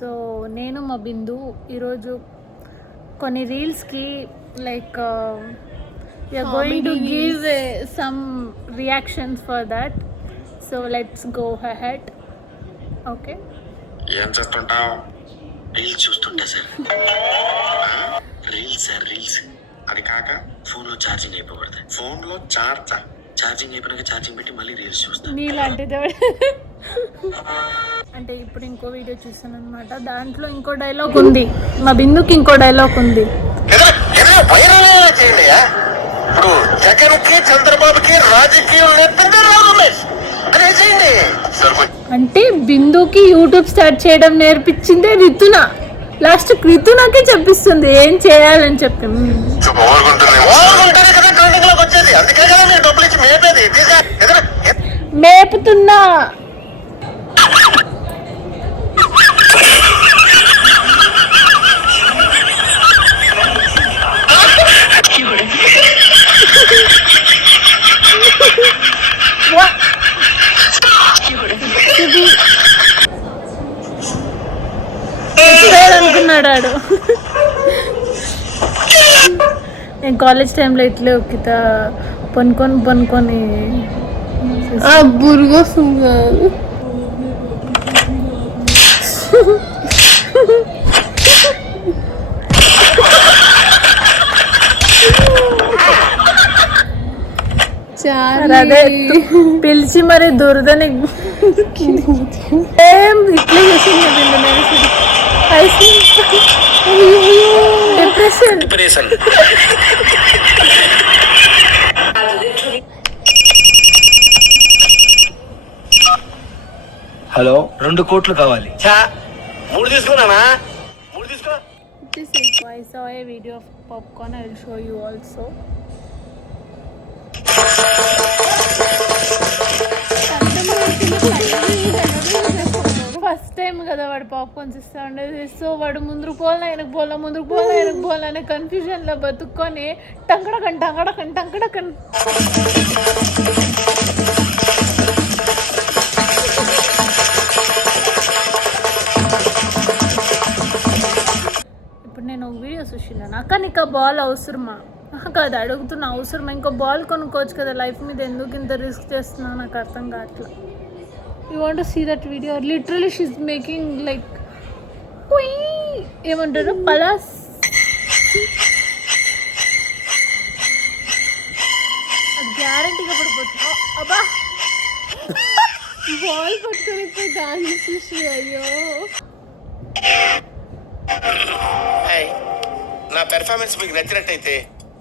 So నేను మా బిందు ఈరోజు కొన్ని రీల్స్కి like we are going to give some reactions for that. So let's go ahead. Okay, ఏం చేస్తుంటావు? Reels చూస్తుంటా sir. రీల్స్ అది కాక ఫోన్లో ఛార్జింగ్ అయిపోకూడదు. ఫోన్లో ఛార్జింగ్ అయిపోయినాక ఛార్జింగ్ పెట్టి మళ్ళీ రీల్స్ చూస్తాను. నీలాంటిది అంటే ఇప్పుడు ఇంకో వీడియో చూసాను అనమాట. దాంట్లో ఇంకో డైలాగ్ ఉంది, మా బిందుకి ఇంకో డైలాగ్ ఉంది. ఇప్పుడు జగన్కి చంద్రబాబుకి రాజకీయం అంటే బిందుకి యూట్యూబ్ స్టార్ట్ చేయడం నేర్పించిందే రితున. లాస్ట్ రితునకే చెప్పిస్తుంది ఏం చేయాలని చెప్పి. మేపుతున్నా అనుకున్నాడు ఆడు. నేను కాలేజ్ టైంలో ఇట్లే ఒక్కిత పనుకొని బురుగొస్తుంది. అదే పిలిచి మరి దురదని ఇట్లా చేసింది. డిప్రెషన్. హలో, 2 కోట్లు కావాలి. 3 తీసుకున్నానా? This is I saw a video of popcorn. I will show you also. First time కదా వాడు పాప్కార్న్స్ ఇస్తా ఉండేది. సో వాడు ముందుకు పోవాలా అనే కన్ఫ్యూజన్లో బతుక్కొని టంకడకన్ ఇప్పుడు నేను ఒక వీడియో చూసినాను. అక్క నీకు ఆ బాల్ అవసరమా? కాదు అడుగుతున్నా, అవసరమా? ఇంకో బాల్ కొనుక్కోవచ్చు కదా, లైఫ్ మీద ఎందుకు ఇంత రిస్క్ చేస్తున్నా నాకు అర్థం కావట్లా. You want to see that video? Literally she's making like ఏమంటారు పలాస్. గ్యారంటీగా పడిపోతుంది. అబ్బా బాల్ పట్టుకొని డాన్స్ చూసి అయ్యో. నా పెర్ఫార్మెన్స్ మీకు నచ్చినట్టయితే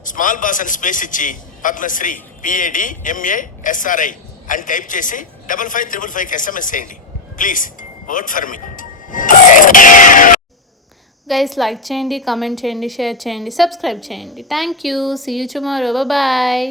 స్మాల్ బాస్ అని స్పేస్ ఇచ్చి పద్మశ్రీ PADMASRI అని టైప్ చేసి 5555 SMS చేయండి please. Word for me. Guys like చేయండి, కామెంట్ చేయండి, షేర్ చేయండి, సబ్స్క్రైబ్ చేయండి. Thank you. See you tomorrow. Bye.